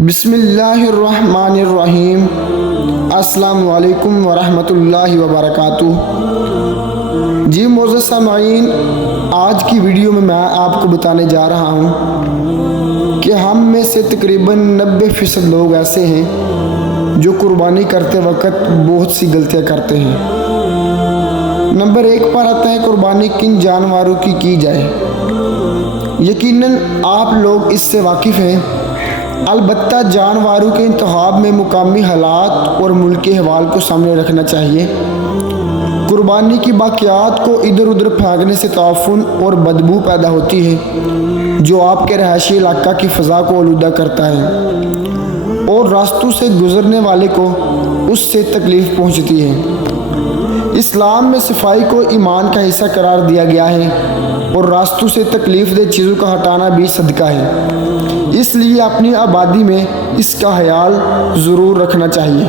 بسم اللہ الرحمن الرحیم۔ السلام علیکم ورحمۃ اللہ وبرکاتہ۔ جی معزز سامعین، آج کی ویڈیو میں آپ کو بتانے جا رہا ہوں کہ ہم میں سے تقریباً 90% لوگ ایسے ہیں جو قربانی کرتے وقت بہت سی غلطیاں کرتے ہیں۔ نمبر 1 پر آتا ہے قربانی کن جانوروں کی جائے۔ یقیناً آپ لوگ اس سے واقف ہیں، البتہ جانوروں کے انتخاب میں مقامی حالات اور ملکی احوال کو سامنے رکھنا چاہیے۔ قربانی کی باقیات کو ادھر ادھر پھینکنے سے تعفن اور بدبو پیدا ہوتی ہے جو آپ کے رہائشی علاقہ کی فضا کو آلودہ کرتا ہے اور راستوں سے گزرنے والے کو اس سے تکلیف پہنچتی ہے۔ اسلام میں صفائی کو ایمان کا حصہ قرار دیا گیا ہے اور راستوں سے تکلیف دہ چیزوں کا ہٹانا بھی صدقہ ہے، اس لیے اپنی آبادی میں اس کا خیال ضرور رکھنا چاہیے۔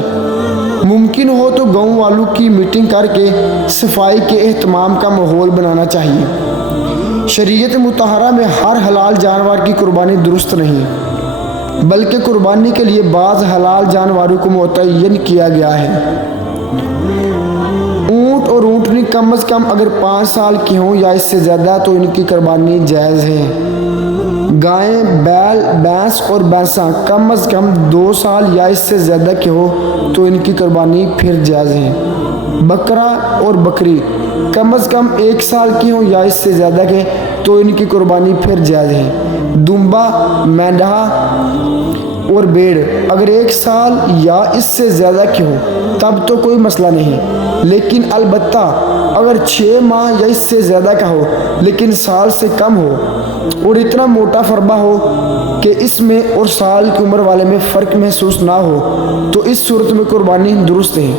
ممکن ہو تو گاؤں والوں کی میٹنگ کر کے صفائی کے اہتمام کا ماحول بنانا چاہیے۔ شریعت مطہرہ میں ہر حلال جانور کی قربانی درست نہیں، بلکہ قربانی کے لیے بعض حلال جانوروں کو متعین کیا گیا ہے۔ اونٹ اور اونٹنی کم از کم اگر 5 سال کی ہوں یا اس سے زیادہ تو ان کی قربانی جائز ہے۔ گائیں، بیل، بھینس اور بھینساں کم از کم 2 سال یا اس سے زیادہ کے ہو تو ان کی قربانی پھر جائز ہے۔ بکرا اور بکری کم از کم 1 سال کی ہوں یا اس سے زیادہ کے تو ان کی قربانی پھر جائز ہے۔ دمبا، مینڈھا اور بھیڑ اگر 1 سال یا اس سے زیادہ کی ہو تب تو کوئی مسئلہ نہیں، لیکن البتہ اگر 6 ماہ یا اس سے زیادہ کا ہو لیکن سال سے کم ہو اور اتنا موٹا فربہ ہو کہ اس میں اور سال کی عمر والے میں فرق محسوس نہ ہو تو اس صورت میں قربانی درست ہے۔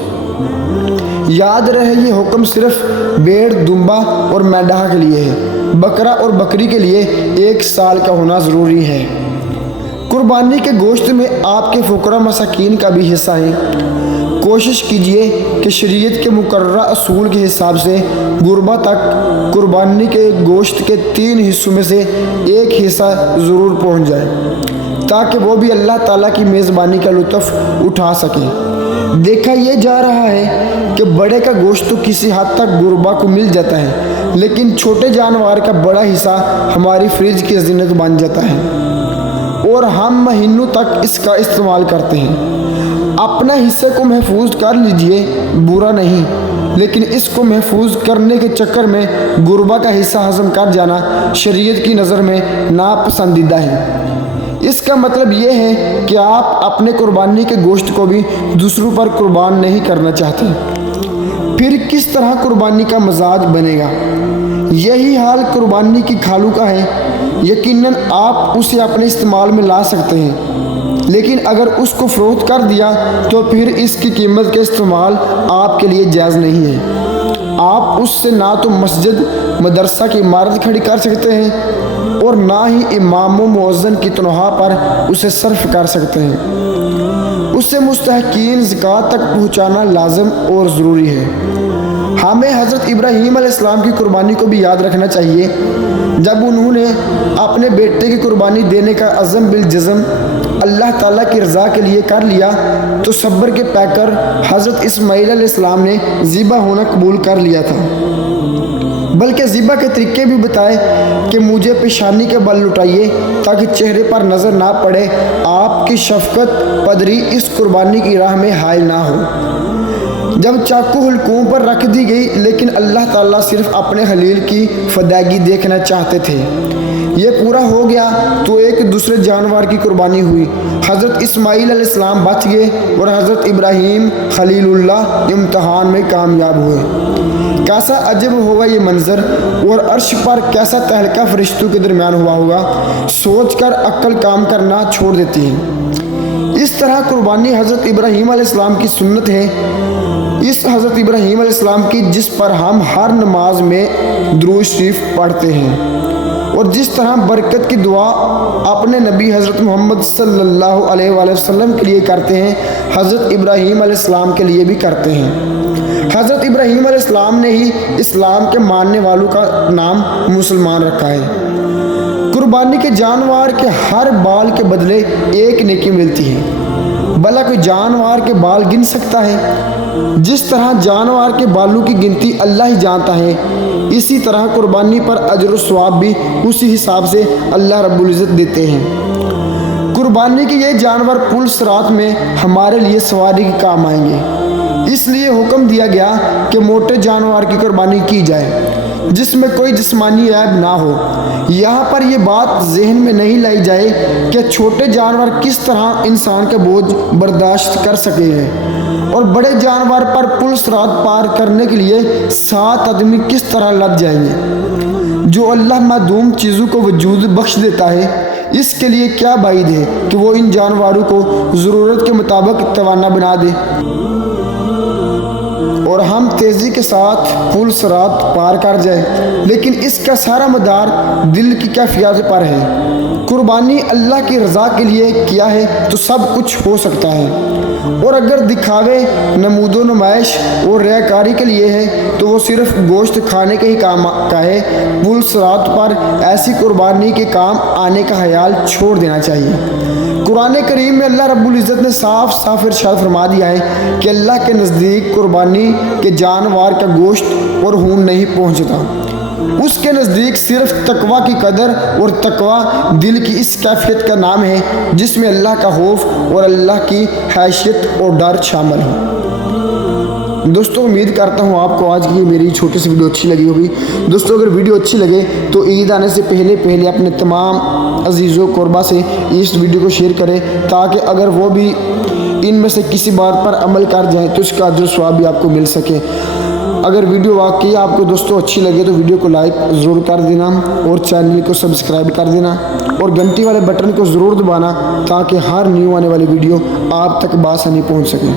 یاد رہے یہ حکم صرف بھیڑ، دمبا اور مینڈھا کے لیے ہے، بکرا اور بکری کے لیے 1 سال کا ہونا ضروری ہے۔ قربانی کے گوشت میں آپ کے فقراء مساکین کا بھی حصہ ہے۔ کوشش کیجیے کہ شریعت کے مقررہ اصول کے حساب سے غربا تک قربانی کے گوشت کے 3 حصوں میں سے 1 حصہ ضرور پہنچ جائے تاکہ وہ بھی اللہ تعالیٰ کی میزبانی کا لطف اٹھا سکیں۔ دیکھا یہ جا رہا ہے کہ بڑے کا گوشت تو کسی حد تک غربا کو مل جاتا ہے، لیکن چھوٹے جانور کا بڑا حصہ ہماری فریج کی زینت بن جاتا ہے اور ہم مہینوں تک اس کا استعمال کرتے ہیں۔ اپنا حصے کو محفوظ کر لیجئے، برا نہیں، لیکن اس کو محفوظ کرنے کے چکر میں غربا کا حصہ ہضم کر جانا شریعت کی نظر میں ناپسندیدہ ہے۔ اس کا مطلب یہ ہے کہ آپ اپنے قربانی کے گوشت کو بھی دوسروں پر قربان نہیں کرنا چاہتے۔ پھر کس طرح قربانی کا مزاج بنے گا؟ یہی حال قربانی کی کھالوں کا ہے۔ یقیناً آپ اسے اپنے استعمال میں لا سکتے ہیں، لیکن اگر اس کو فروخت کر دیا تو پھر اس کی قیمت کا استعمال آپ کے لیے جائز نہیں ہے۔ آپ اس سے نہ تو مسجد، مدرسہ کی عمارت کھڑی کر سکتے ہیں اور نہ ہی امام و مؤذن کی تنخواہ پر اسے صرف کر سکتے ہیں۔ اسے مستحقین زکوٰۃ تک پہنچانا لازم اور ضروری ہے۔ ہمیں حضرت ابراہیم علیہ السلام کی قربانی کو بھی یاد رکھنا چاہیے۔ جب انہوں نے اپنے بیٹے کی قربانی دینے کا عزم بالجزم اللہ تعالیٰ کی رضا کے لیے کر لیا تو صبر کے پیکر حضرت اسماعیل علیہ السلام نے ذبح ہونا قبول کر لیا تھا، بلکہ ذبح کے طریقے بھی بتائے کہ مجھے پیشانی کے بل لٹائیے تاکہ چہرے پر نظر نہ پڑے، آپ کی شفقت پدری اس قربانی کی راہ میں حائل نہ ہو۔ جب چاقو حلقوم پر رکھ دی گئی لیکن اللہ تعالیٰ صرف اپنے خلیل کی فدائیگی دیکھنا چاہتے تھے۔ یہ پورا ہو گیا تو ایک دوسرے جانور کی قربانی ہوئی۔ حضرت اسماعیل علیہ السلام بچ گئے اور حضرت ابراہیم خلیل اللہ امتحان میں کامیاب ہوئے۔ کیسا عجب ہوگا یہ منظر، اور عرش پر کیسا تہلکہ فرشتوں کے درمیان ہوا ہوگا، سوچ کر عقل کام کرنا چھوڑ دیتی ہے۔ اس طرح قربانی حضرت ابراہیم علیہ السلام کی سنت ہے، اس حضرت ابراہیم علیہ السلام کی جس پر ہم ہر نماز میں درود شریف پڑھتے ہیں، اور جس طرح برکت کی دعا اپنے نبی حضرت محمد صلی اللہ علیہ وآلہ وسلم کے لیے کرتے ہیں، حضرت ابراہیم علیہ السلام کے لیے بھی کرتے ہیں۔ حضرت ابراہیم علیہ السلام نے ہی اسلام کے ماننے والوں کا نام مسلمان رکھا ہے۔ قربانی کے جانور کے ہر بال کے بدلے ایک نیکی ملتی ہے۔ بھلا کوئی جانور کے بال گن سکتا ہے؟ جس طرح جانور کے بالوں کی گنتی اللہ ہی جانتا ہے، اسی طرح قربانی پر اجر و ثواب بھی اسی حساب سے اللہ رب العزت دیتے ہیں۔ قربانی کے یہ جانور پل صراط میں ہمارے لیے سواری کے کام آئیں گے، اس لیے حکم دیا گیا کہ موٹے جانور کی قربانی کی جائے جس میں کوئی جسمانی عیب نہ ہو۔ یہاں پر یہ بات ذہن میں نہیں لائی جائے کہ چھوٹے جانور کس طرح انسان کا بوجھ برداشت کر سکے ہیں اور بڑے جانور پر پل صراط پار کرنے کے لیے 7 آدمی کس طرح لد جائیں گے۔ جو اللہ معدوم چیزوں کو وجود بخش دیتا ہے، اس کے لیے کیا بعید ہے کہ وہ ان جانوروں کو ضرورت کے مطابق توانا بنا دے اور ہم تیزی کے ساتھ پل صراط پار کر جائیں۔ لیکن اس کا سارا مدار دل کی کیفیت پر ہے۔ قربانی اللہ کی رضا کے لیے کیا ہے تو سب کچھ ہو سکتا ہے، اور اگر دکھاوے، نمود و نمائش اور ریاکاری کے لیے ہے تو وہ صرف گوشت کھانے کے ہی کام کا ہے۔ پل صراط پر ایسی قربانی کے کام آنے کا خیال چھوڑ دینا چاہیے۔ قرآن کریم میں اللہ رب العزت نے صاف صاف ارشاد فرما دیا ہے کہ اللہ کے نزدیک قربانی کے جانور کا گوشت اور خون نہیں پہنچتا، اس کے نزدیک صرف تقوی کی قدر، اور تقوی دل کی اس کیفیت کا نام ہے جس میں اللہ کا خوف اور اللہ کی خشیت اور ڈر شامل ہے۔ دوستوں امید کرتا ہوں آپ کو آج کی میری چھوٹی سی ویڈیو اچھی لگی ہوگی۔ دوستوں اگر ویڈیو اچھی لگے تو عید آنے سے پہلے اپنے تمام عزیزوں قربا سے اس ویڈیو کو شیئر کریں، تاکہ اگر وہ بھی ان میں سے کسی بات پر عمل کر جائیں تو اس کا اجر و ثواب بھی آپ کو مل سکے۔ اگر ویڈیو واقعی آپ کو دوستوں اچھی لگے تو ویڈیو کو لائک ضرور کر دینا اور چینل کو سبسکرائب کر دینا اور گھنٹی والے بٹن کو ضرور دبانا تاکہ ہر نیو آنے والی ویڈیو آپ تک بآسانی پہنچ سکے۔